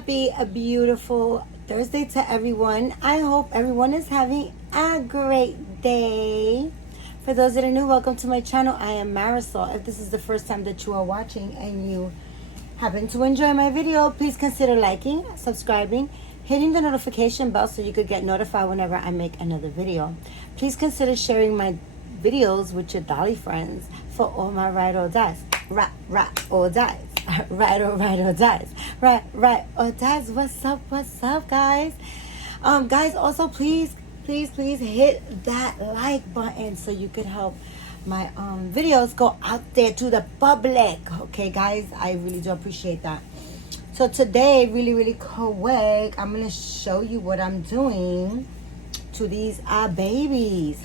happy, a beautiful Thursday to everyone. I hope everyone is having a great day. For those that are new, welcome to my channel. I am Marisol. If this is the first time that you are watching and you happen to enjoy my video, please consider liking, subscribing, hitting the notification bell so you could get notified whenever I make another video. Please consider sharing my videos with your dolly friends for all my ride or dies. Ride or dies. Ride or dies. Ride or dies. What's up, guys? Guys, also please hit that like button so you could help my videos go out there to the public. Okay, guys, I really do appreciate that. So today, really quick, I'm gonna show you what I'm doing to these babies.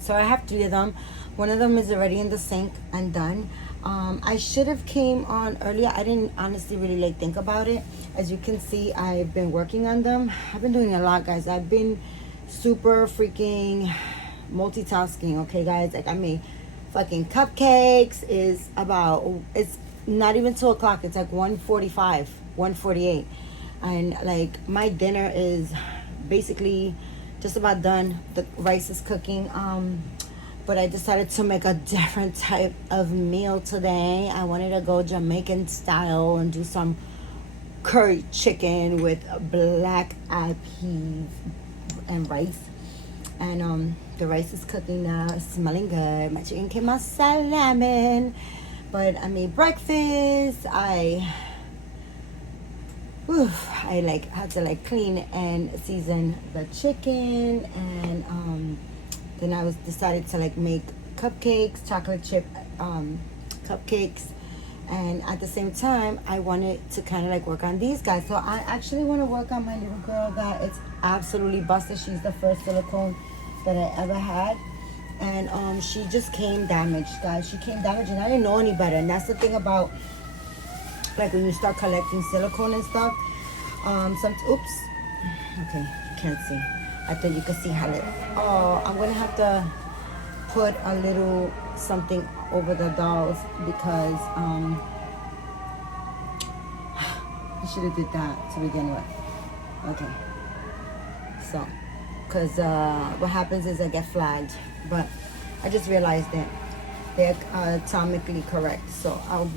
So I have 3 of them. One of them is already in the sink and done. I should have came on earlier. I didn't honestly really think about it. As you can see, I've been working on them. I've been doing a lot, guys. I've been super freaking multitasking. Okay, guys, like I made fucking cupcakes. It's not even 2 o'clock. It's like 1:45, 1:48, and like my dinner is basically just about done. The rice is cooking. But I decided to make a different type of meal today. I wanted to go Jamaican style and do some curry chicken with black eyed peas and rice. And the rice is cooking now. It's smelling good. My chicken came out salmon. But I made breakfast. I had to clean and season the chicken, and then I decided to make cupcakes, chocolate chip cupcakes, and at the same time I wanted to kind of work on these guys. So I actually want to work on my little girl that it's absolutely busted. She's the first silicone that I ever had, and she just came damaged, guys. She came damaged, and I didn't know any better. And that's the thing about when you start collecting silicone and stuff. Oops, okay, you can't see. I thought you could see how it. Oh, I'm gonna have to put a little something over the dolls because I should have did that to begin with. Okay, so because what happens is I get flagged, but I just realized that they're atomically correct, so I'll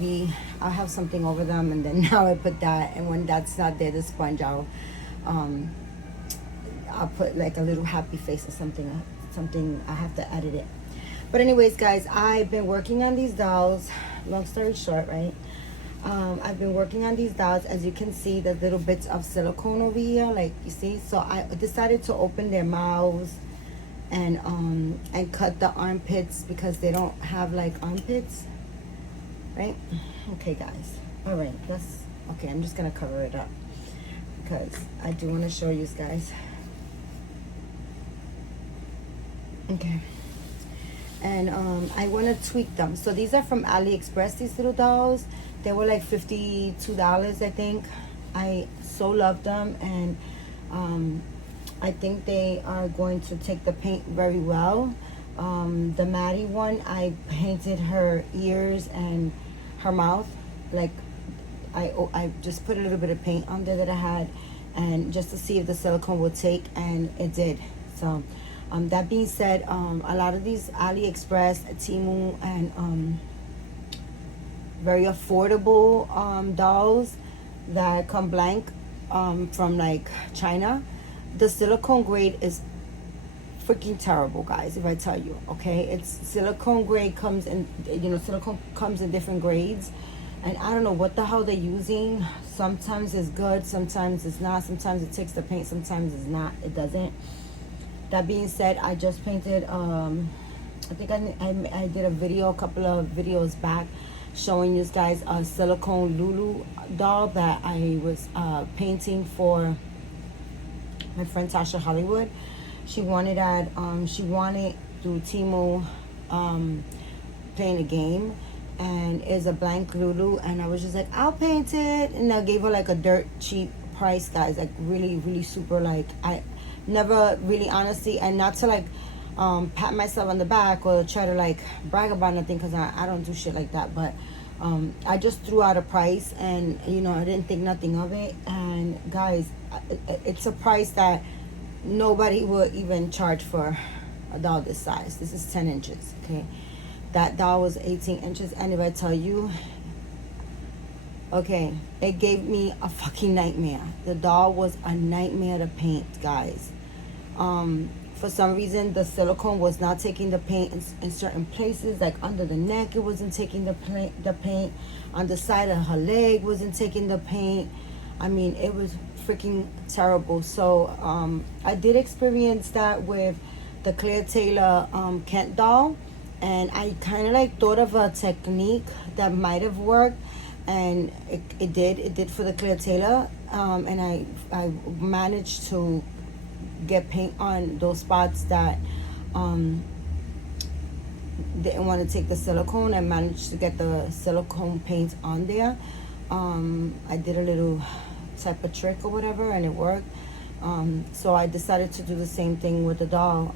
have something over them, and then now I put that, and when that's not there, the sponge, I'll put a little happy face or something. I have to edit it. But anyways, guys, I've been working on these dolls. Long story short, right? I've been working on these dolls. As you can see, there's little bits of silicone over here, you see. So I decided to open their mouths and cut the armpits because they don't have armpits, right? Okay, guys. All right, okay. I'm just gonna cover it up because I do want to show you guys. Okay, and I want to tweak them. So these are from AliExpress, these little dolls. They were like $52, I think. I so love them, and I think they are going to take the paint very well. The Maddie one, I painted her ears and her mouth. I just put a little bit of paint on there that I had, and just to see if the silicone would take, and it did. So that being said, a lot of these AliExpress, Temu, and very affordable dolls that come blank from China, the silicone grade is freaking terrible, guys. If I tell you, okay, it's silicone grade comes in, silicone comes in different grades, and I don't know what the hell they're using. Sometimes it's good, sometimes it's not. Sometimes it takes the paint, sometimes it's not. It doesn't. That being said, I just painted, I think I did a couple of videos back showing you guys a silicone Lulu doll that I was painting for my friend Tasha Hollywood. She wanted through Temu playing a game, and it's a blank Lulu, and I was just like, I'll paint it, and I gave her a dirt cheap price, guys, really super. I never really, honestly, and not to pat myself on the back or try to brag about nothing, because I don't do shit like that, but I just threw out a price, and you know, I didn't think nothing of it. And guys, it's a price that nobody will even charge for a doll this size. This is 10 inches, okay? That doll was 18 inches, and if I tell you, okay, it gave me a fucking nightmare. The doll was a nightmare to paint, guys. For some reason, the silicone was not taking the paint in certain places, like under the neck, it wasn't taking the paint. On the side of her leg, wasn't taking the paint. I mean, it was freaking terrible. So I did experience that with the Claire Taylor Kent doll, and I kind of like thought of a technique that might have worked, and it did for the Claire Taylor, and I managed to get paint on those spots that didn't want to take the silicone. I managed to get the silicone paint on there. I did a little type of trick or whatever, and it worked. So I decided to do the same thing with the doll.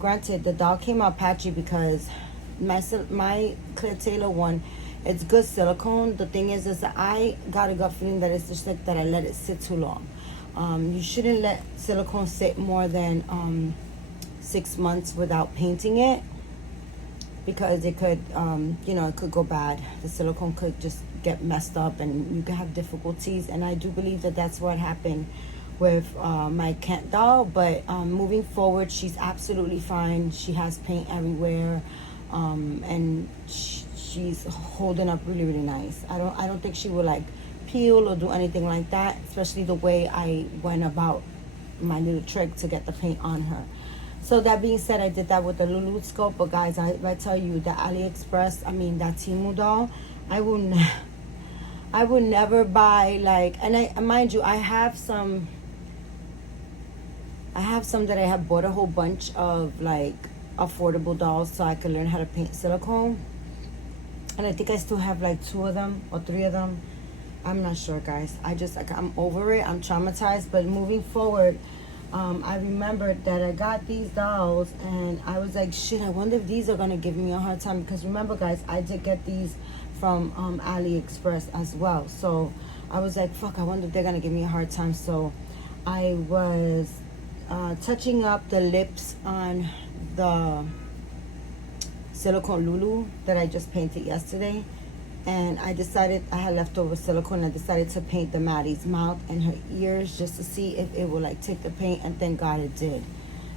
Granted, the doll came out patchy because my Claire Taylor one, it's good silicone. The thing is that I got a gut feeling that it's just like that I let it sit too long. You shouldn't let silicone sit more than 6 months without painting it, because it could, you know, it could go bad. The silicone could just get messed up, and you could have difficulties. And I do believe that that's what happened with my Kent doll. But moving forward, she's absolutely fine. She has paint everywhere, and she's holding up really, really nice. I don't think she will like peel or do anything like that, especially the way I went about my little trick to get the paint on her. So that being said, I did that with the Lulu scope. But guys, I tell you, the AliExpress, I mean that Temu doll, I would never buy, like, and I mind you, I have some that I have bought a whole bunch of like affordable dolls so I could learn how to paint silicone, and I think I still have like 2 of them or 3 of them. I'm not sure, guys. I'm over it. I'm traumatized. But moving forward, I remembered that I got these dolls, and I was like, shit, I wonder if these are going to give me a hard time. Because remember, guys, I did get these from AliExpress as well. So I was like, fuck, I wonder if they're going to give me a hard time. So I was touching up the lips on the silicone Lulu that I just painted yesterday. And I decided, I had leftover silicone, I decided to paint the Maddie's mouth and her ears just to see if it would like take the paint, and thank God it did.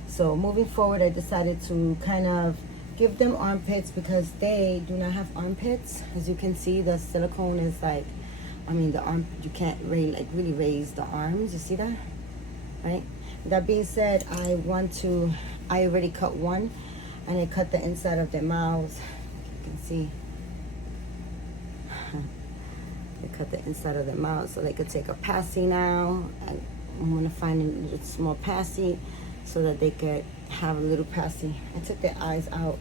So moving forward, I decided to kind of give them armpits because they do not have armpits. As you can see, the silicone is like, I mean, the arm, you can't really raise the arms. You see that? Right? That being said, I already cut one, and I cut the inside of their mouths. You can see. They cut the inside of their mouth so they could take a passy now. I'm going to find a little small passy so that they could have a little passy. I took their eyes out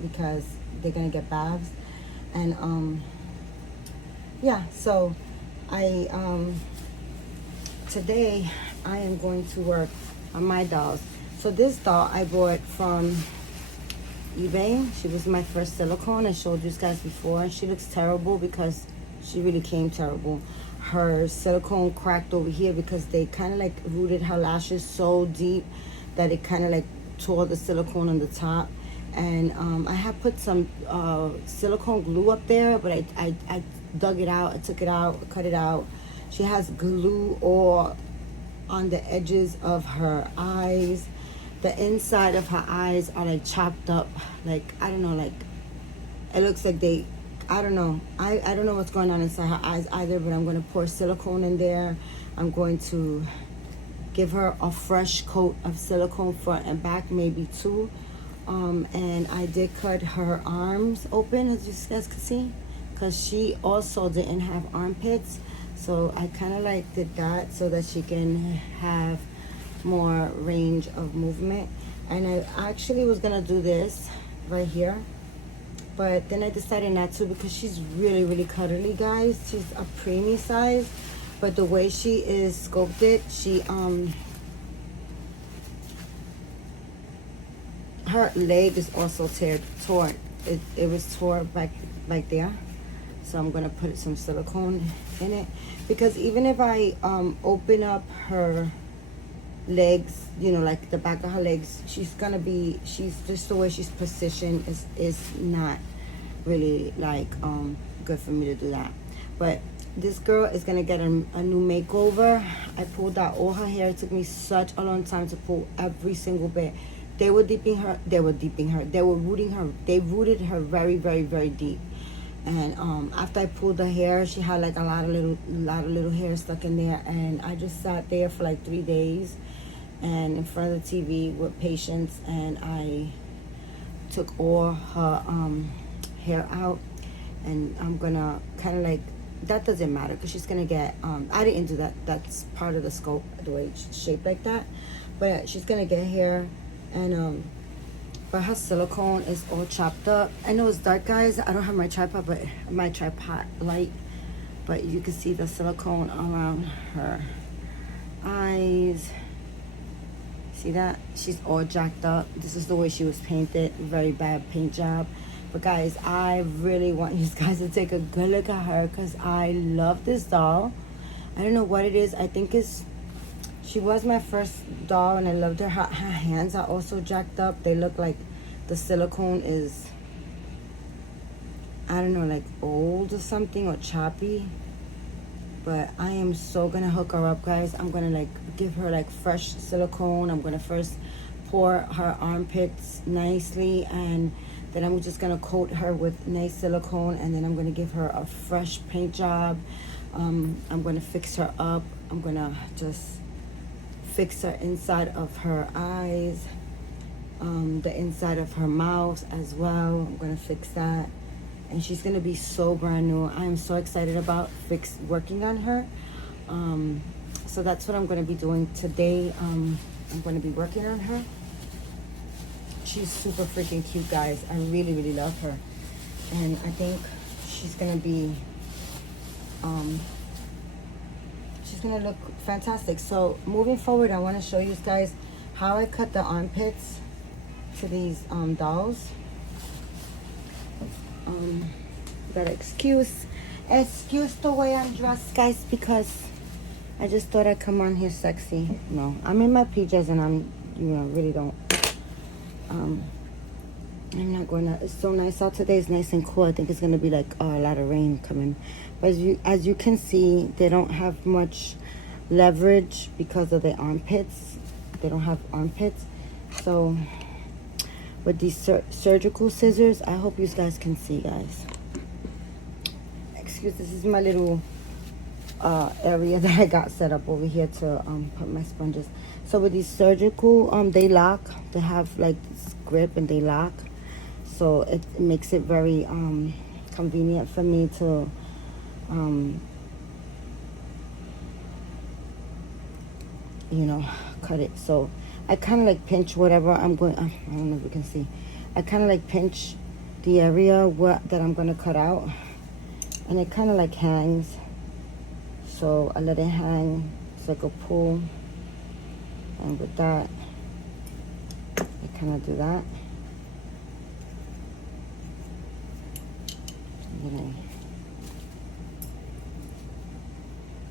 because they're going to get baths. And yeah, so today I am going to work on my dolls. So this doll I bought from eBay. She was my first silicone. I showed you guys before. She looks terrible because she really came terrible. Her silicone cracked over here because they kind of like rooted her lashes so deep that it kind of like tore the silicone on the top. And I have put some silicone glue up there, but I dug it out, I took it out, cut it out. She has glue all on the edges of her eyes. The inside of her eyes are like chopped up, like, I don't know, like, it looks like they, I don't know. I don't know what's going on inside her eyes either, but I'm going to pour silicone in there. I'm going to give her a fresh coat of silicone front and back, maybe 2. And I did cut her arms open, as you guys can see, because she also didn't have armpits. So I kind of like did that so that she can have more range of movement. And I actually was going to do this right here, but then I decided not to because she's really, really cuddly, guys. She's a preemie size, but the way she is sculpted, her leg is also torn. It was torn back there. So I'm gonna put some silicone in it, because even if I open up her legs, you know, like the back of her legs, she's just the way she's positioned is not really like good for me to do that. But this girl is gonna get a new makeover. I pulled out all her hair. It took me such a long time to pull every single bit. They were rooting her, they rooted her very, very, very deep. And after I pulled the hair, she had like a lot of little hair stuck in there, and I just sat there for like 3 days and in front of the TV with patience, and I took all her hair out. And I'm gonna kind of like, that doesn't matter because she's gonna get I didn't do that, that's part of the scope, the way it's shaped like that. But she's gonna get hair. And but her silicone is all chopped up. I know it's dark, guys. I don't have my tripod, but my tripod light, but you can see the silicone around her eyes. See that? She's all jacked up. This is the way she was painted. Very bad paint job. But guys, I really want you guys to take a good look at her, because I love this doll. I don't know what it is. I think she was my first doll, and I loved her. Her hands are also jacked up. They look like the silicone is, I don't know, like old or something, or choppy. But I am so gonna hook her up, guys. I'm gonna like give her like fresh silicone. I'm gonna first pour her armpits nicely, and then I'm just gonna coat her with nice silicone, and then I'm gonna give her a fresh paint job. I'm gonna fix her up. I'm gonna just fix her inside of her eyes, the inside of her mouth as well. I'm gonna fix that, and she's gonna be so brand new. I'm so excited about working on her. So that's what I'm gonna be doing today. I'm gonna be working on her. She's super freaking cute, guys. I really, really love her, and I think she's gonna be she's gonna look fantastic. So moving forward, I want to show you guys how I cut the armpits to these dolls. Gotta excuse the way I'm dressed, guys, because I just thought I'd come on here sexy. No, I'm in my PJs, and I'm, really don't. I'm not gonna. It's so nice out today. It's nice and cool. I think it's gonna be like a lot of rain coming. But as you can see, they don't have much leverage because of the armpits. They don't have armpits. So with these surgical scissors, I hope you guys can see, guys. Excuse, this is my little area that I got set up over here to put my sponges. So with these surgical, they lock. They have like this grip, and they lock. So it makes it very convenient for me to cut it. So I kind of like pinch whatever I'm going. I don't know if you can see. I kind of like pinch the area that I'm gonna cut out, and it kind of like hangs. So I let it hang. It's like a pull, and with that, I kind of do that. And then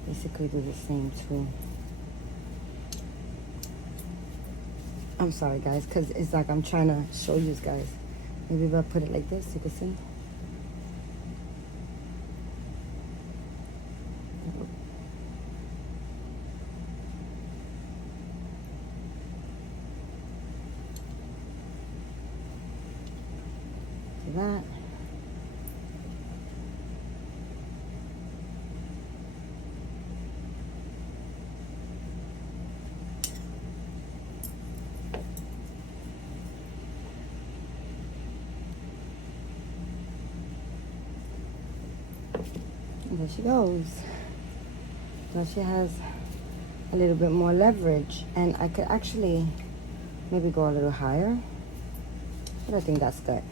I basically do the same too. I'm sorry, guys, because it's like I'm trying to show you guys. Maybe if I put it like this, you can see. See that? There she goes. Now she has a little bit more leverage, and I could actually maybe go a little higher, but I think that's good.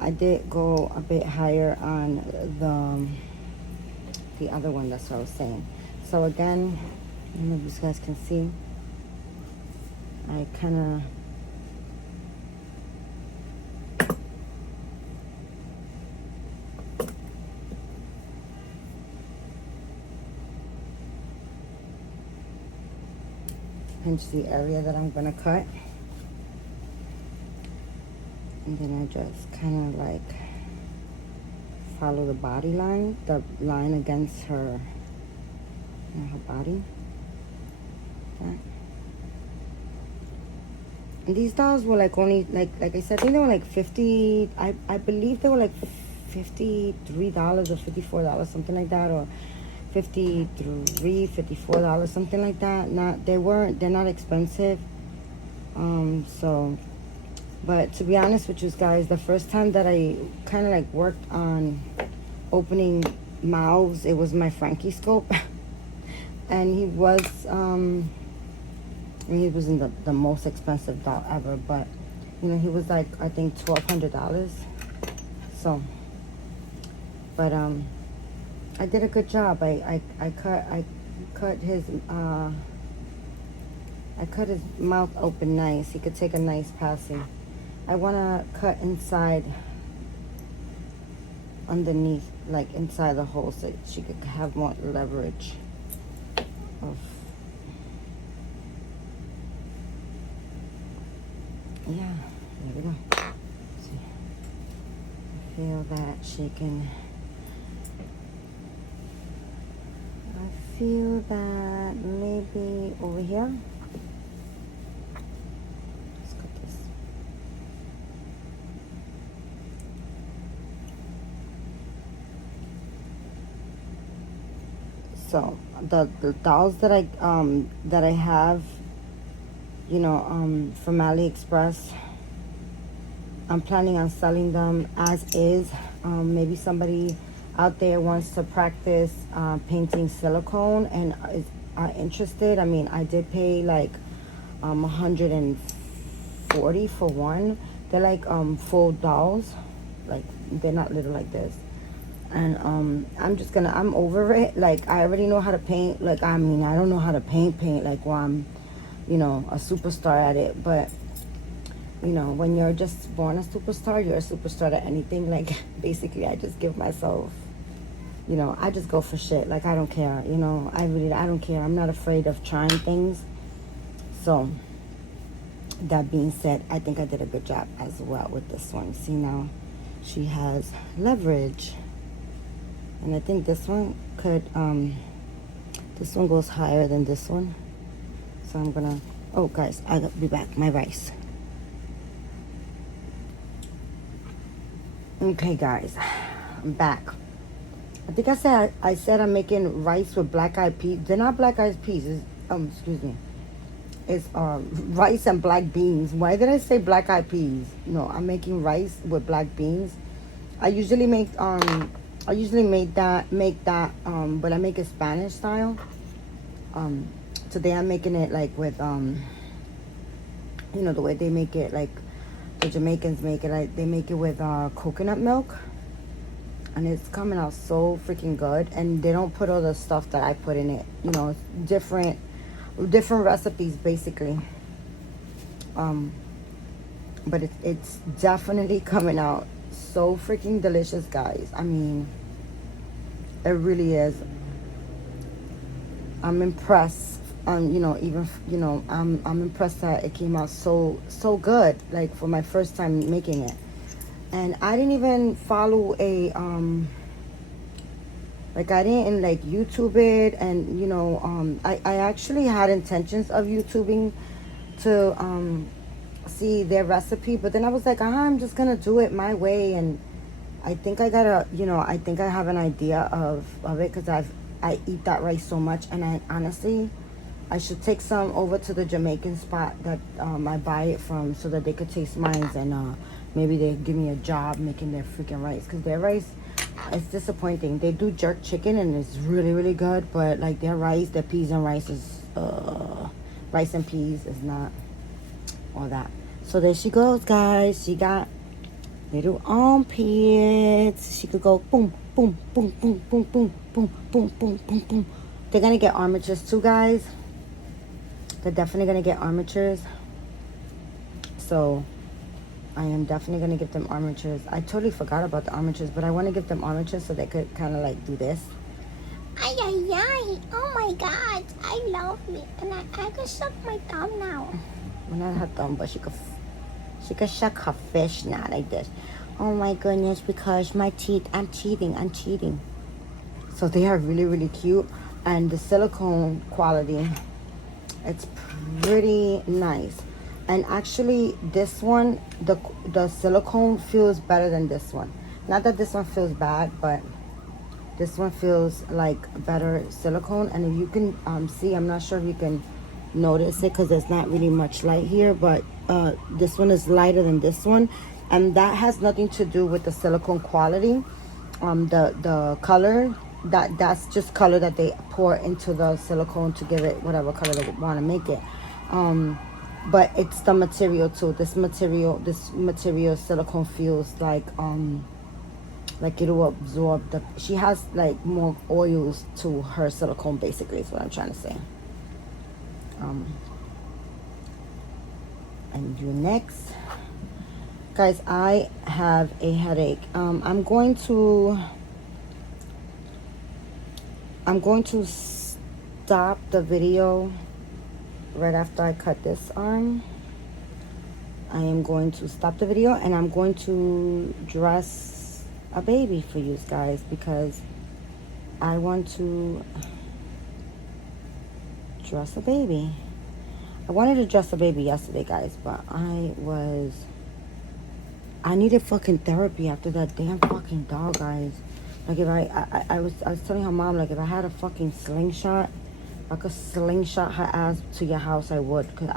I did go a bit higher on the other one. That's what I was saying. So again, I don't know if you guys can see, I kind of pinch the area that I'm gonna cut. And then I just kind of like follow the body line, the line against her, her body. Okay. And these dolls were like only like I said, I think they were like 50. I believe they were like $53 or $54, something like that, or $54, something like that. They're not expensive. So, but to be honest with you guys, the first time that I kind of like worked on opening mouths, it was my Frankie scope. And he was, he wasn't the most expensive doll ever, but, you know, he was like, I think $1,200. So, but, I did a good job. I cut his mouth open nice. He could take a nice passing. I want to cut inside, underneath, like inside the hole, so she could have more leverage of. Yeah, there we go. See, I feel that she can. I feel that maybe over here. Let's cut this. So the dolls that I have, you know, from AliExpress, I'm planning on selling them as is. Maybe somebody out there wants to practice painting silicone and is interested. I mean, I did pay like $140 for one. They're like full dolls, like they're not little like this. And I'm over it. Like, I already know how to paint. Like, I mean, I don't know how to paint like, well, I'm, you know, a superstar at it. But, you know, when you're just born a superstar, you're a superstar at anything. Like, basically, I just give myself, you know, I just go for shit. Like, I don't care, you know. I don't care. I'm not afraid of trying things. So, that being said, I think I did a good job as well with this one. See, now she has leverage. And I think this one could, this one goes higher than this one. So I'm gonna, oh guys, I'll be back, my rice. Okay guys, I'm back. I think I said I'm making rice with black eyed peas. They're not black eyed peas, it's, excuse me. It's rice and black beans. Why did I say black eyed peas? No, I'm making rice with black beans. I usually make that, but I make it Spanish style. Today I'm making it like with, you know, the way they make it, like the Jamaicans make it, like they make it with coconut milk. And it's coming out so freaking good. And they don't put all the stuff that I put in it. You know, it's different recipes basically. But it's definitely coming out so freaking delicious, guys. I mean, it really is. I'm impressed. You know, even, you know, I'm impressed that it came out so good, like for my first time making it. And I didn't even follow a like I didn't like YouTube it, and you know, I actually had intentions of YouTubing to see their recipe, but then I was like, I'm just gonna do it my way. And I think I gotta, you know, I think I have an idea of it, because I eat that rice so much. And I honestly, I should take some over to the Jamaican spot that I buy it from, so that they could taste mine, and maybe they give me a job making their freaking rice, because their rice, it's disappointing. They do jerk chicken and it's really, really good, but like their rice, their peas and rice is rice and peas is not all that. So there she goes, guys. She got little armpits. She could go boom, boom, boom, boom, boom, boom, boom, boom, boom, boom, boom. They're gonna get armatures too, guys. They're definitely gonna get armatures. So I am definitely gonna give them armatures. I totally forgot about the armatures, but I want to give them armatures so they could kind of like do this. Ay, ay, ay. Oh Oh my God, I love it. And I can suck my thumb now. Well, not her thumb, but she could suck her fish now like this. Oh my goodness, because my teeth, I'm cheating. So they are really, really cute. And the silicone quality, it's pretty nice. And actually, this one, the silicone feels better than this one. Not that this one feels bad, but this one feels like better silicone. And if you can see, I'm not sure if you can notice it because there's not really much light here, but this one is lighter than this one. And that has nothing to do with the silicone quality. The color, that's just color that they pour into the silicone to give it whatever color they want to make it. But it's the material too. This material silicone feels like it'll absorb the. She has like more oils to her silicone. Basically, is what I'm trying to say. And you next, guys. I have a headache. I'm going to stop the video right after I cut this arm. I am going to stop the video and I'm going to dress a baby for you guys because I want to dress a baby. I wanted to dress a baby yesterday, guys, but I needed fucking therapy after that damn fucking dog, guys. Like if I was telling her mom, like if I had a fucking slingshot, I could slingshot her ass to your house, I would. Because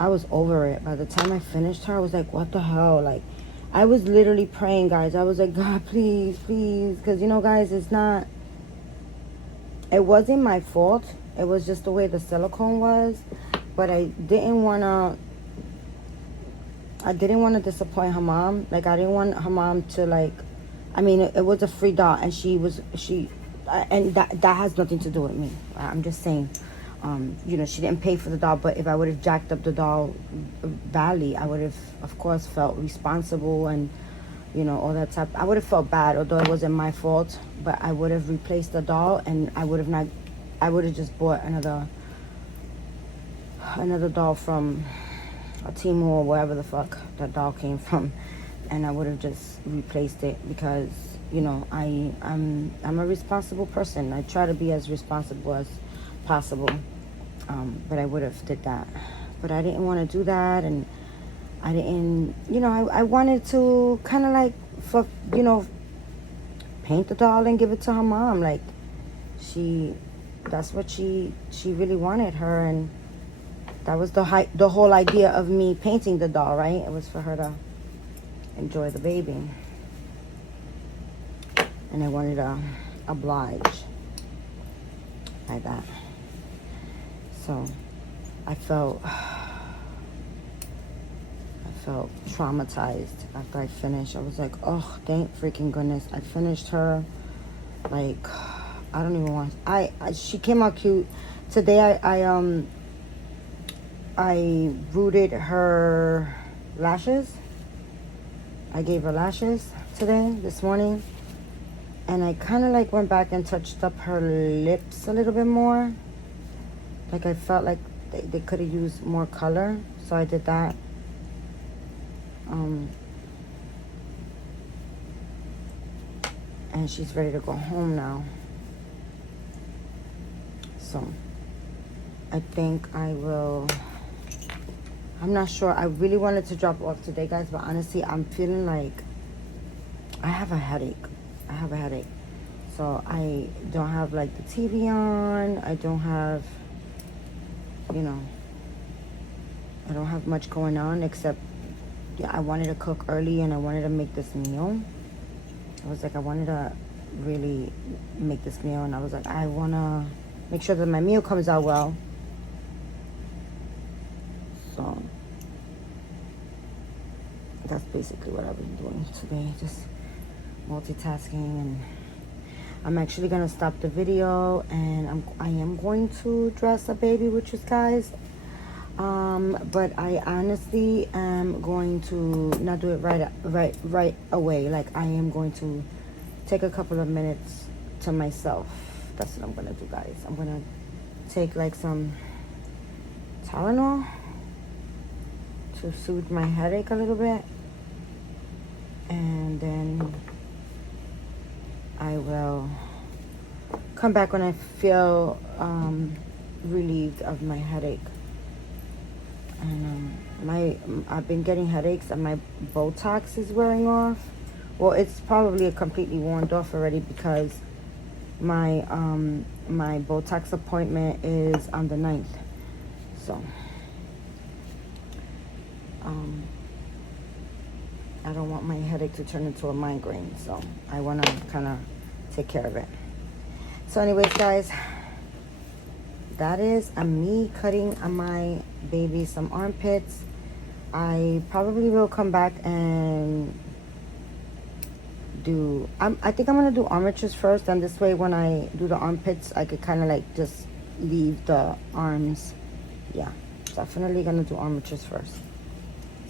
I was over it. By the time I finished her, I was like, what the hell? Like, I was literally praying, guys. I was like, God, please, please. Because, you know, guys, it wasn't my fault. It was just the way the silicone was. But I didn't want to disappoint her mom. Like, I didn't want her mom to, like, I mean, it was a free doll. And and that has nothing to do with me. I'm just saying, you know, she didn't pay for the doll, but if I would have jacked up the doll badly, I would have, of course, felt responsible and, you know, all that type. I would have felt bad, although it wasn't my fault, but I would have replaced the doll and I would have just bought another doll from a Temu or wherever the fuck that doll came from, and I would have just replaced it because, you know, I'm a responsible person. I try to be as responsible as possible, but I would have did that, but I didn't want to do that, and I didn't, you know, I wanted to kind of like, you know, paint the doll and give it to her mom. Like, that's what she really wanted her, and that was the whole idea of me painting the doll, right? It was for her to enjoy the baby, and I wanted to oblige by that. So I felt traumatized after I finished. I was like, oh, thank freaking goodness I finished her. Like, I don't even want. She came out cute today. I rooted her lashes. I gave her lashes this morning, and I kind of like went back and touched up her lips a little bit more. Like, I felt like they could have used more color, so I did that. And she's ready to go home now. So I think I will. I'm not sure. I really wanted to drop off today, guys, but honestly, I'm feeling like I have a headache. So I don't have like the TV on. I don't have, you know, I don't have much going on except, yeah, I wanted to cook early and I wanted to make this meal. I was like, I wanted to really make this meal, and I was like, I want to make sure that my meal comes out well. So that's basically what I've been doing today, just multitasking. And I'm actually gonna stop the video, and I am going to dress a baby with you guys. But I honestly am going to not do it right away. Like, I am going to take a couple of minutes to myself that's what I'm gonna do, guys. I'm gonna take like some Tylenol to soothe my headache a little bit, and then I will come back when I feel relieved of my headache. And I've been getting headaches, and my Botox is wearing off. Well, it's probably completely worn off already, because my my Botox appointment is on the 9th. So I don't want my headache to turn into a migraine, so I want to kind of take care of it. So anyways, guys, that is me cutting on my baby some armpits. I probably will come back and do, I think I'm going to do armatures first, and this way when I do the armpits, I could kind of like just leave the arms. Yeah, definitely going to do armatures first.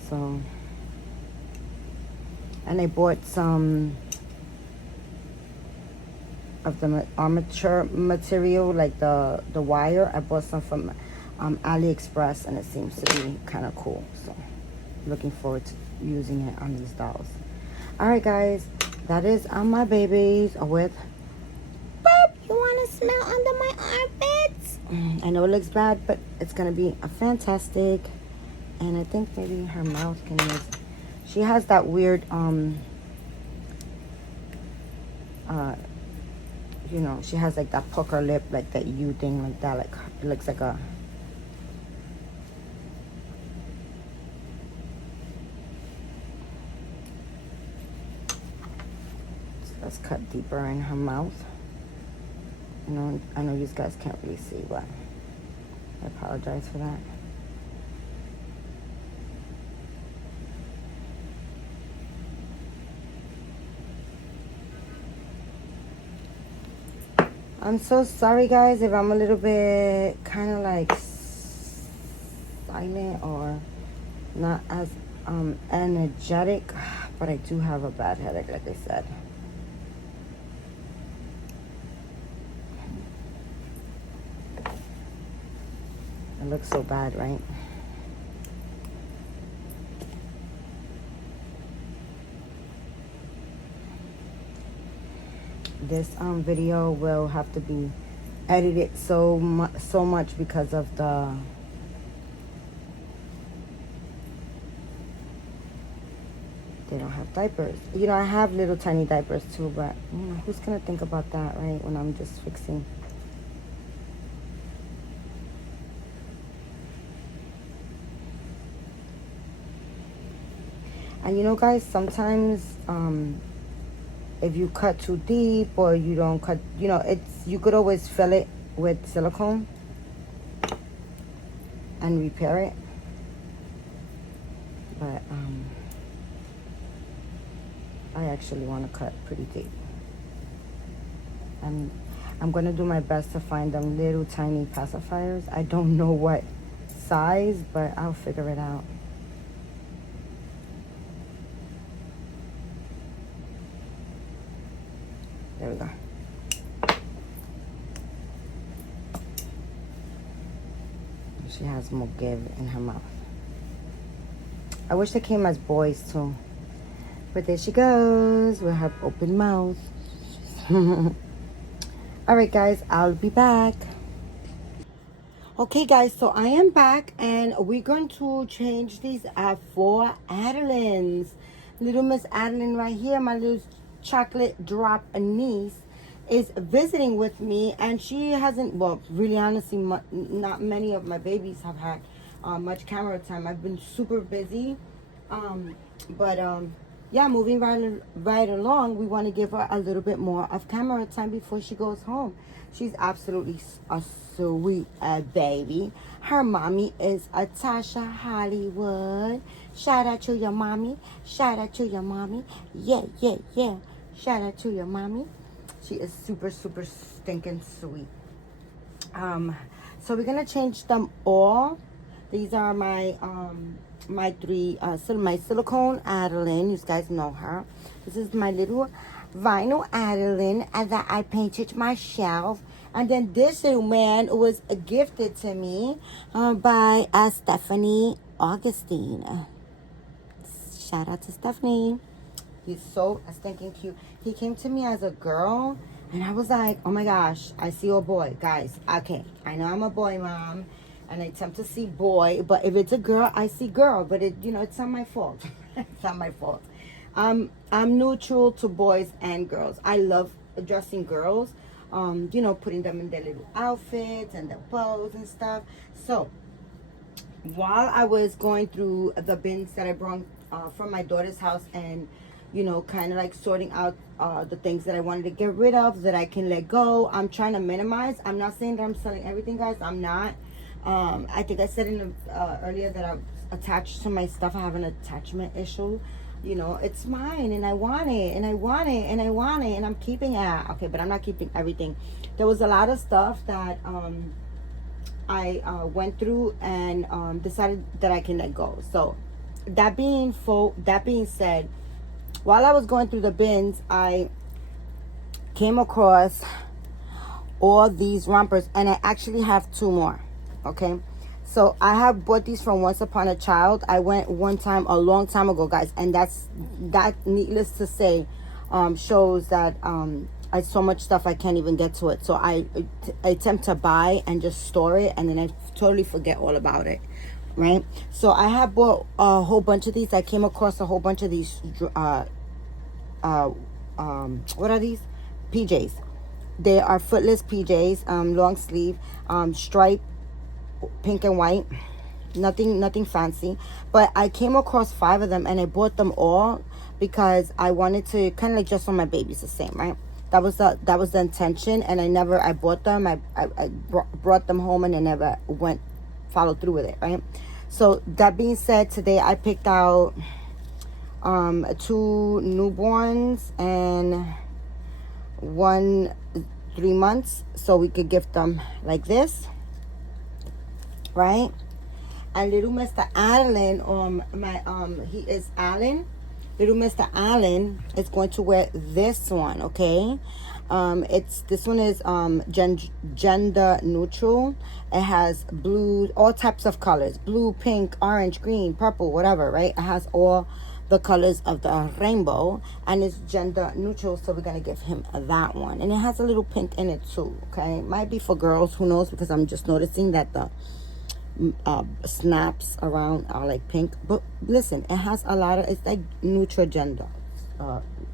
So, and I bought some of the armature material, like the wire. I bought some from AliExpress, and it seems to be kind of cool. So looking forward to using it on these dolls. All right, guys, that is on my babies with Bob. You want to smell under my armpits? I know it looks bad, but it's gonna be a fantastic. And I think maybe her mouth can use. She has that weird you know, she has like that pucker lip, like that U thing, like that, like it looks like a, so let's cut deeper in her mouth. You know, I know you guys can't really see, but I apologize for that. I'm so sorry, guys, if I'm a little bit kind of like silent or not as energetic, but I do have a bad headache, like I said. It looks so bad, right? This video will have to be edited so much because of the they don't have diapers. You know, I have little tiny diapers too, but you know, who's gonna think about that, right? When I'm just fixing. And you know, guys, sometimes if you cut too deep or you don't cut, you know, you could always fill it with silicone and repair it. But I actually want to cut pretty deep. And I'm going to do my best to find them little tiny pacifiers. I don't know what size, but I'll figure it out. There we go. She has more give in her mouth. I wish they came as boys too. But there she goes with her open mouth. Alright, guys, I'll be back. Okay, guys, so I am back, and we're going to change these for Adeline's. Little Miss Adeline right here, my little chocolate drop niece, is visiting with me, and she hasn't, well, really honestly, not many of my babies have had much camera time. I've been super busy, yeah, moving right along, we want to give her a little bit more of camera time before she goes home. She's absolutely a sweet baby. Her mommy is Tasha Hollywood. Shout out to your mommy. Shout out to your mommy. Yeah, yeah, yeah. Shout out to your mommy. She is super, super stinking sweet. So we're gonna change them all. These are my my silicone Adeline. You guys know her. This is my little vinyl Adeline that I painted myself, And then this little man was gifted to me by Stephanie Augustine. Shout out to Stephanie. He's so stinking cute. He came to me as a girl, and I was like, oh my gosh, I see a boy. Guys, okay, I know I'm a boy mom, and I tend to see boy, but if it's a girl, I see girl. But it's not my fault. It's not my fault. I'm neutral to boys and girls. I love dressing girls, putting them in their little outfits and their clothes and stuff. So while I was going through the bins that I brought from my daughter's house, and kind of like sorting out the things that I wanted to get rid of, that I can let go, I'm trying to minimize. I'm not saying that I'm selling everything, guys. I'm not. I think I said earlier that I'm attached to my stuff. I have an attachment issue. It's mine, and I want it, and I want it, and I want it, and I'm keeping it. Okay, but I'm not keeping everything. There was a lot of stuff that I went through and decided that I can let go. So that being said, while I was going through the bins, I came across all these rompers, and I actually have 2 more. Okay, so I have bought these from Once Upon a Child. I went one time a long time ago, guys, and that needless to say shows that I so much stuff I can't even get to it. So I attempt to buy and just store it, and then I totally forget all about it. Right? So I have bought a whole bunch of these. I came across a whole bunch of these what are these? PJs. They are footless PJs, long sleeve, striped, pink and white. Nothing fancy. But I came across 5 of them, and I bought them all because I wanted to kind of like dress on my babies the same, right? That was the intention, and I bought them. I brought them home, and I never followed through with it, right? So that being said, today I picked out 2 newborns and 1 3 months, so we could gift them like this, right? And little Mr. Allen, he is Allen. Little Mr. Allen is going to wear this one, okay? This one is gender neutral. It has blue, all types of colors: blue, pink, orange, green, purple, whatever, right? It has all the colors of the rainbow, and it's gender neutral, so we're gonna give him that one. And it has a little pink in it too, okay? It might be for girls, who knows, because I'm just noticing that the snaps around are like pink. But listen, it has a lot of, it's like neutral gender.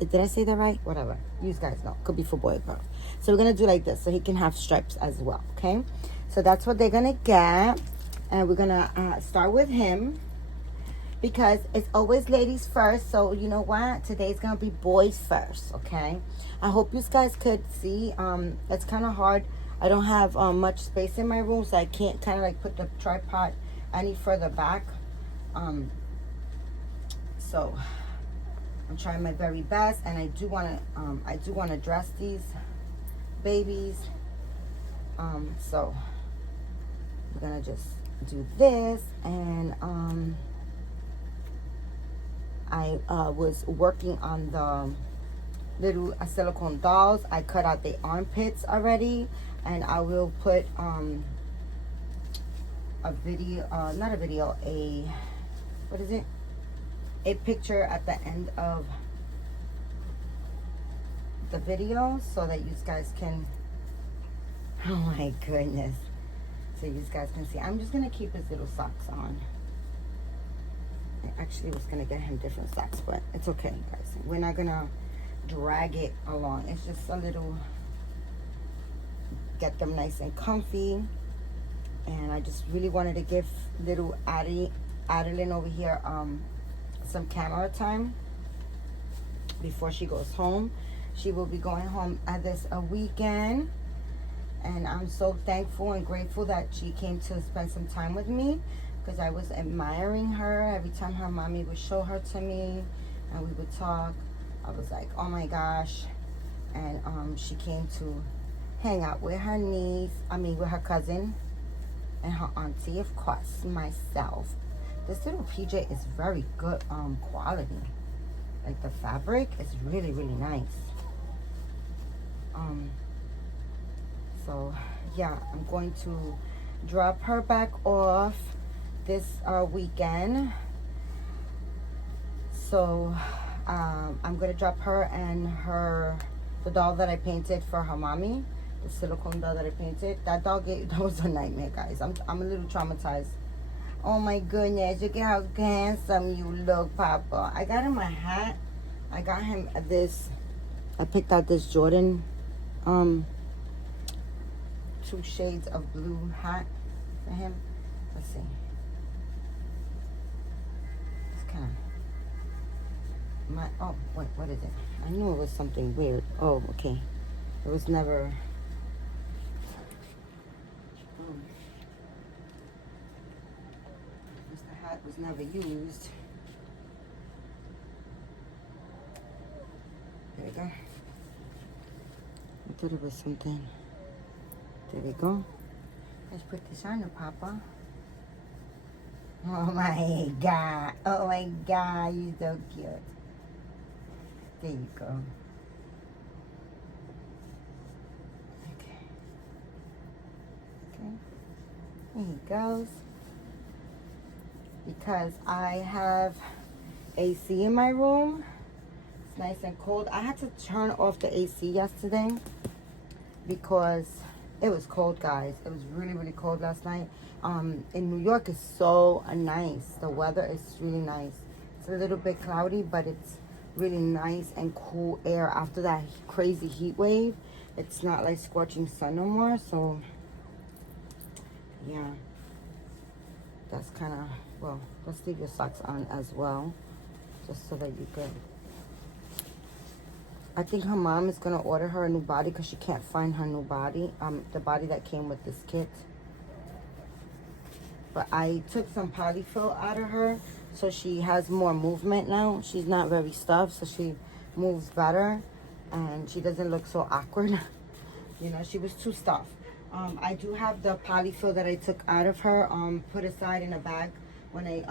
Did I say that right? Whatever, you guys know, could be for boy or girl. So we're gonna do like this, so he can have stripes as well. Okay, so that's what they're gonna get, and we're gonna start with him, because it's always ladies first. So you know what, today's gonna be boys first. Okay, I hope you guys could see. It's kind of hard. I don't have much space in my room, so I can't kind of like put the tripod any further back. So I'm trying my very best, and I do want to dress these babies. So we're gonna just do this, and I was working on the little silicone dolls. I cut out the armpits already, and I will put a video, not a video, a picture at the end of the video, so that you guys can, oh my goodness, so you guys can see. I'm just gonna keep his little socks on. I actually was gonna get him different socks, but it's okay, guys. We're not gonna drag it along. It's just a little, get them nice and comfy. And I just really wanted to give little Adeline over here some camera time before she goes home. She will be going home this weekend, and I'm so thankful and grateful that she came to spend some time with me, because I was admiring her every time her mommy would show her to me and we would talk. I was like, oh my gosh. And she came to hang out with her niece, with her cousin and her auntie, of course, myself. This little PJ is very good quality. Like, the fabric is really, really nice. So yeah, I'm going to drop her back off this weekend. So I'm gonna drop her and the doll that I painted for her mommy, the silicone doll that I painted. That was a nightmare, guys. I'm a little traumatized. Oh my goodness, look at how handsome you look, Papa. I got him a hat. I got him this. I picked out this Jordan 2 shades of blue hat for him. Let's see. It's kind of oh wait, what is it? I knew it was something weird. Oh, okay. It was never. The hat was never used. There we go. I thought it was something. There we go. Let's put this on the Papa. Oh my God. Oh my God. You're so cute. There you go. Okay. Okay. There he goes. Because I have AC in my room. It's nice and cold. I had to turn off the AC yesterday because it was cold, guys. It was really, really cold last night. In New York, it's so nice. The weather is really nice. It's a little bit cloudy, but it's really nice and cool air after that crazy heat wave. It's not like scorching sun no more. So, yeah. That's kind of, well, let's leave your socks on as well, just so that you could. I think her mom is going to order her a new body because she can't find her new body, the body that came with this kit. But I took some polyfill out of her, so she has more movement now. She's not very stuffed, so she moves better, and she doesn't look so awkward. You know, she was too stuffed. I do have the polyfill that I took out of her put aside in a bag. When I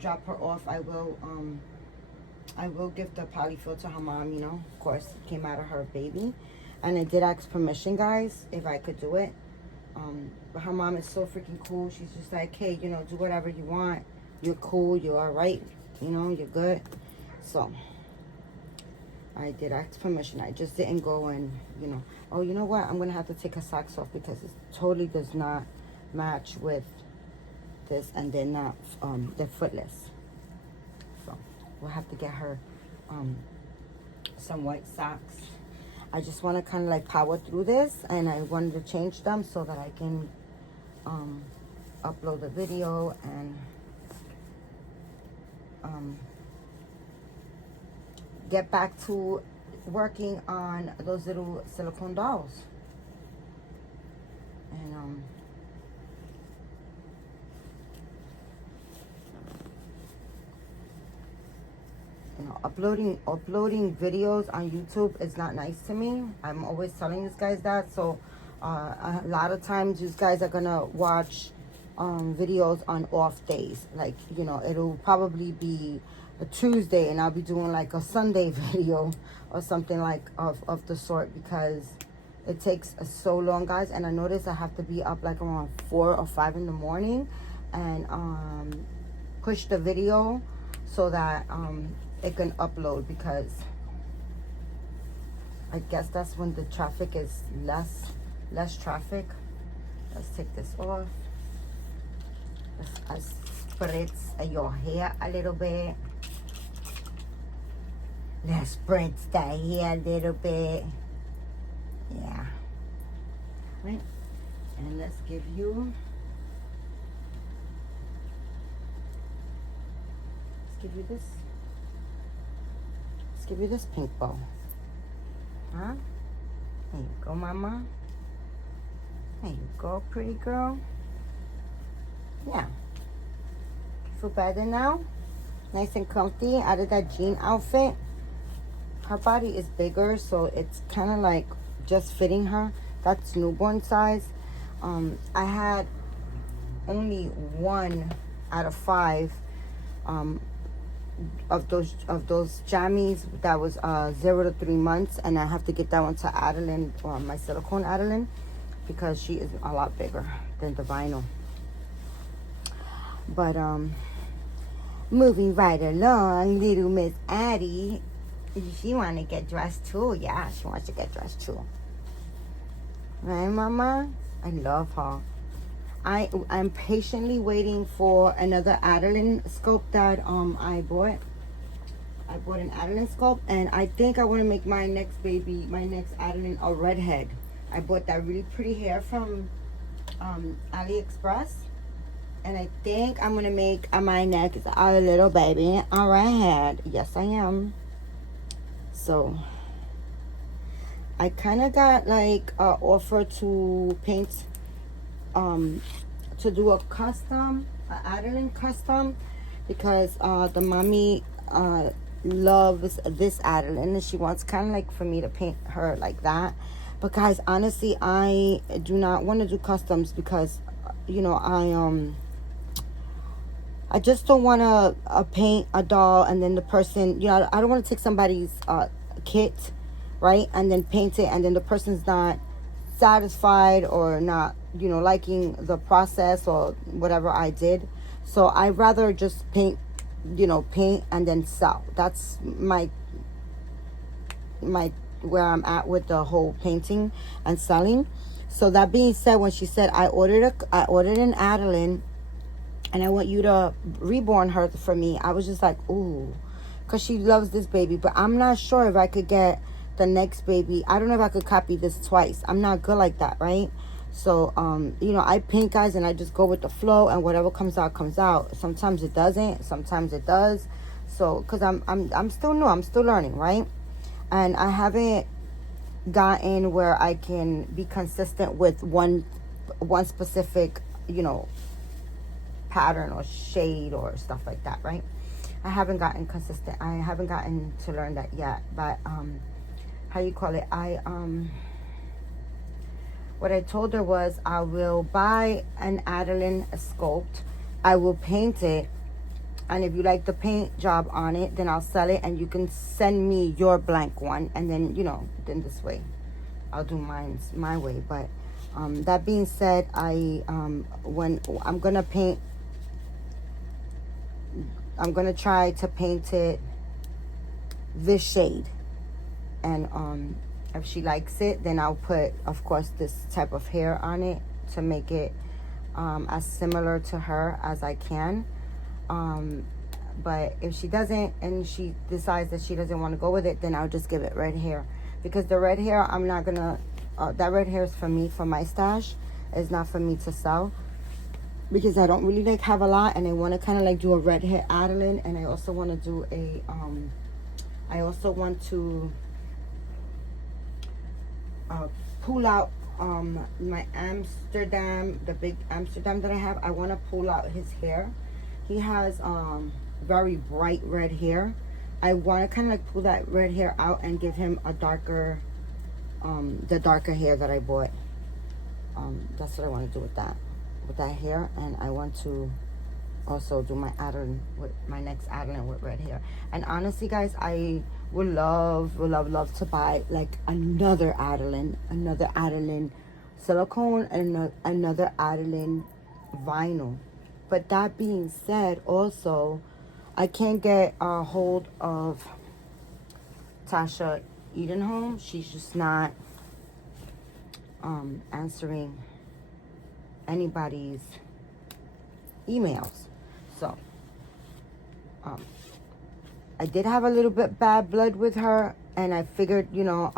drop her off, I will give the polyfill to her mom, you know. Of course, it came out of her baby. And I did ask permission, guys, if I could do it. But her mom is so freaking cool. She's just like, hey, you know, do whatever you want. You're cool. You're all right. You know, you're good. So I did ask permission. I just didn't go and, you know, oh, you know what? I'm going to have to take her socks off because it totally does not match with this, and they're not, they're footless. So we'll have to get her some white socks. I just want to kind of like power through this, and I wanted to change them so that I can upload the video and get back to working on those little silicone dolls. And you know, uploading videos on YouTube is not nice to me. I'm always telling you guys that. So a lot of times you guys are gonna watch videos on off days. Like, you know, it'll probably be a Tuesday and I'll be doing like a Sunday video or something like of the sort, because it takes so long, guys. And I notice I have to be up like around 4 or 5 in the morning and push the video so that it can upload, because I guess that's when the traffic is less traffic. Let's take this off. Let's spritz your hair a little bit. Let's spritz the hair a little bit. Yeah. Right. And let's give you this. Let's give you this pink bow. Huh? There you go, mama. There you go, pretty girl. Yeah. Feel better now? Nice and comfy out of that jean outfit. Her body is bigger, so it's kind of like just fitting her. That's newborn size. I had only 1 out of 5 of those jammies that was 0 to 3 months, and I have to get that one to Adeline, or my silicone Adeline, because she is a lot bigger than the vinyl. But moving right along, little Miss Addie, she want to get dressed too. Yeah, she wants to get dressed too. Right, Mama? I love her. I'm patiently waiting for another Adeline sculpt that I bought. I bought an Adeline sculpt, and I think I want to make my next Adeline a redhead. I bought that really pretty hair from AliExpress, and I think I'm gonna make my next little baby a redhead. Yes, I am. So I kind of got like an offer to paint, to do a custom, Adeline custom, because the mommy loves this Adeline, and she wants kind of like for me to paint her like that. But guys, honestly, I do not want to do customs because, you know, I just don't want to paint a doll and then the person, you know, I don't want to take somebody's kit, right, and then paint it, and then the person's not satisfied or not, you know, liking the process or whatever I did. So I'd rather just paint, you know, paint and then sell. That's my where I'm at with the whole painting and selling. So that being said, when she said I ordered an Adeline and I want you to reborn her for me, I was just like, ooh, because she loves this baby. But I'm not sure if I could get the next baby. I don't know if I could copy this twice. I'm not good like that, right? So you know, I paint, guys, and I just go with the flow, and whatever comes out comes out. Sometimes it doesn't, sometimes it does. So because I'm still new, I'm still learning, right? And I haven't gotten where I can be consistent with one specific, you know, pattern or shade or stuff like that, right? I haven't gotten consistent. I haven't gotten to learn that yet. But how you call it? What I told her was I will buy an Adeline sculpt. I will paint it, and if you like the paint job on it, then I'll sell it, and you can send me your blank one, and then, you know, then this way I'll do mine my way. But that being said, when I'm gonna paint, I'm gonna try to paint it this shade, and if she likes it, then I'll put, of course, this type of hair on it to make it as similar to her as I can. But if she doesn't, and she decides that she doesn't want to go with it, then I'll just give it red hair. Because the red hair, I'm not gonna, that red hair is for me, for my stash. It's not for me to sell. Because I don't really like have a lot, and I want to kind of like do a red hair Adeline, and I also want to do a, I also want to pull out my Amsterdam, the big Amsterdam that I have. I want to pull out his hair. He has very bright red hair. I want to kind of like pull that red hair out and give him a darker, the darker hair that I bought. That's what I want to do with that hair. And I want to also do my Adeline with my next Adeline with red hair. And honestly, guys, I would love to buy like another Adeline silicone, and another Adeline vinyl. But that being said, also, I can't get a hold of Tasha Edenholm. She's just not answering anybody's emails. So I did have a little bit bad blood with her, and I figured, you know,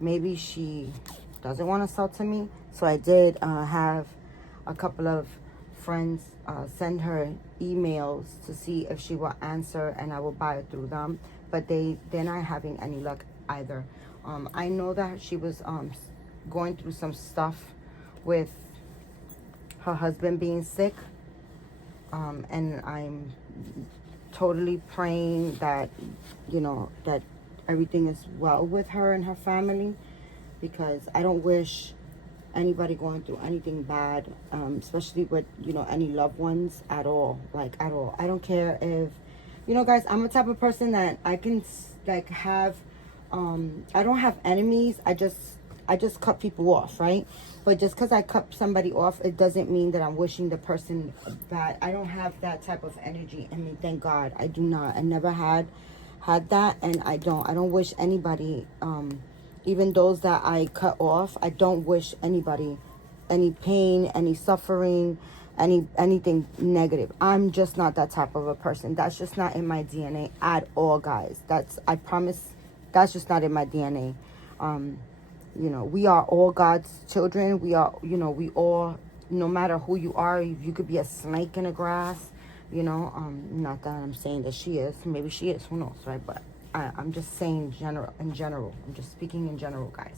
maybe she doesn't want to sell to me. So I did have a couple of friends send her emails to see if she will answer, and I will buy it through them. But they're not having any luck either. I know that she was going through some stuff with her husband being sick, and I'm totally praying that, you know, that everything is well with her and her family, because I don't wish anybody going through anything bad, especially with, you know, any loved ones at all, like at all. I don't care if, you know, guys, I'm a type of person that I can like have, I don't have enemies. I just cut people off, right? But just because I cut somebody off, it doesn't mean that I'm wishing the person bad. I don't have that type of energy in me. Thank God, I do not. I never had that, and I don't wish anybody, even those that I cut off, I don't wish anybody any pain, any suffering, anything negative. I'm just not that type of a person. That's just not in my DNA at all, guys. I promise, that's just not in my DNA. We are all God's children. We are, we all, no matter who you are, you could be a snake in the grass, not that I'm saying that she is. Maybe she is, who knows, right? But I'm just saying in general. I'm just speaking in general, guys.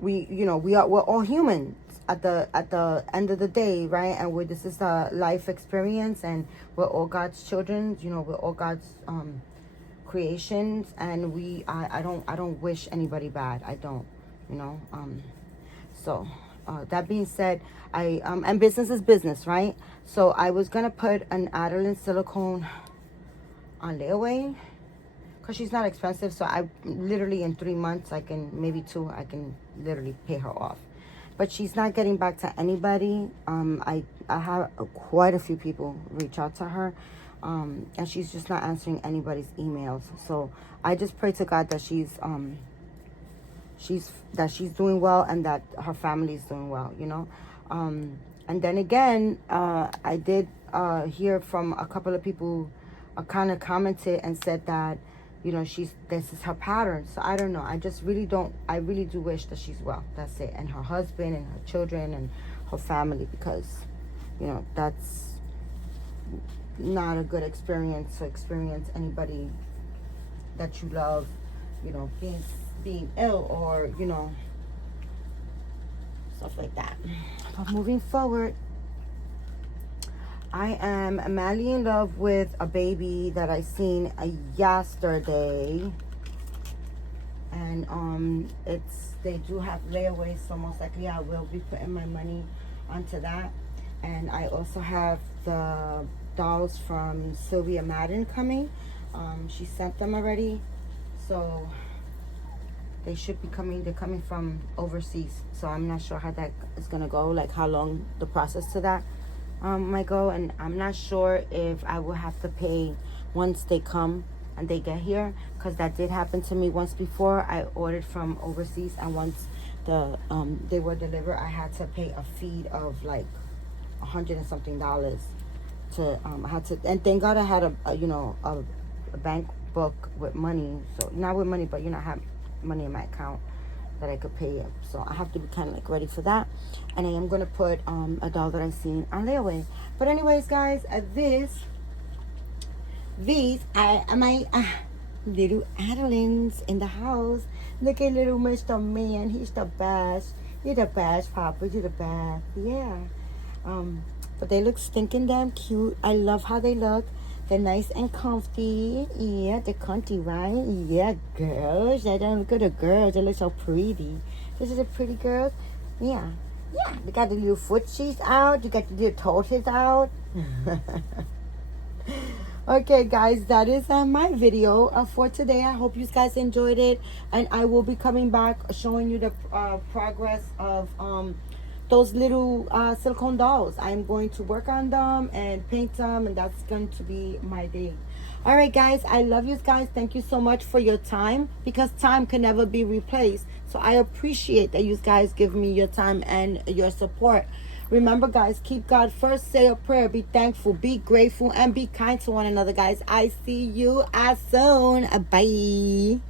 We're all humans at the end of the day, right? And this is a life experience, and we're all God's children. We're all God's creations, and I don't wish anybody bad. I don't, So that being said, and business is business, right? So I was gonna put an Adeline silicone on layaway, because she's not expensive. So I literally, in 3 months, maybe 2, I can literally pay her off. But she's not getting back to anybody. I have quite a few people reach out to her, and she's just not answering anybody's emails. So I just pray to God that she's doing well, and that her family is doing well, and then again, I did hear from a couple of people kind of commented and said that, this is her pattern. So I don't know. I really do wish that she's well. That's it. And her husband and her children and her family, because, that's not a good experience to experience anybody that you love, being ill, or, stuff like that. But moving forward, I am madly in love with a baby that I seen yesterday, and they do have layaways, so most likely I will be putting my money onto that. And I also have the dolls from Sylvia Madden coming. She sent them already, so they should be coming. They're coming from overseas, so I'm not sure how that is gonna go, like how long the process to that might go. And I'm not sure if I will have to pay once they come and they get here, because that did happen to me once before. I ordered from overseas, and once they were delivered, I had to pay a fee of like $100 and something to I had to. And thank God I had a bank book with money, so not with money, but I have money in my account that I could pay it. So I have to be kind of like ready for that. And I am gonna put a doll that I seen on layaway. But anyways, guys, these are my little Adelines in the house. Look at little Mr. Man. He's the best. You're the best, Papa. You're the best. Yeah. But they look stinking damn cute. I love how they look. They're nice and comfy. Yeah, they're comfy, right? Yeah, girls. I don't look at the girls. They look so pretty. These are the pretty girls. Yeah. Yeah. They got the little footsies out. They got the little toesies out. Okay, guys, that is my video for today. I hope you guys enjoyed it. And I will be coming back showing you the progress of those little silicone dolls. I'm going to work on them and paint them, and that's going to be my day. All right, guys, I love you guys. Thank you so much for your time, because time can never be replaced. So I appreciate that you guys give me your time and your support. Remember, guys, keep God first. Say a prayer. Be thankful. Be grateful. And be kind to one another, guys. I see you soon. Bye.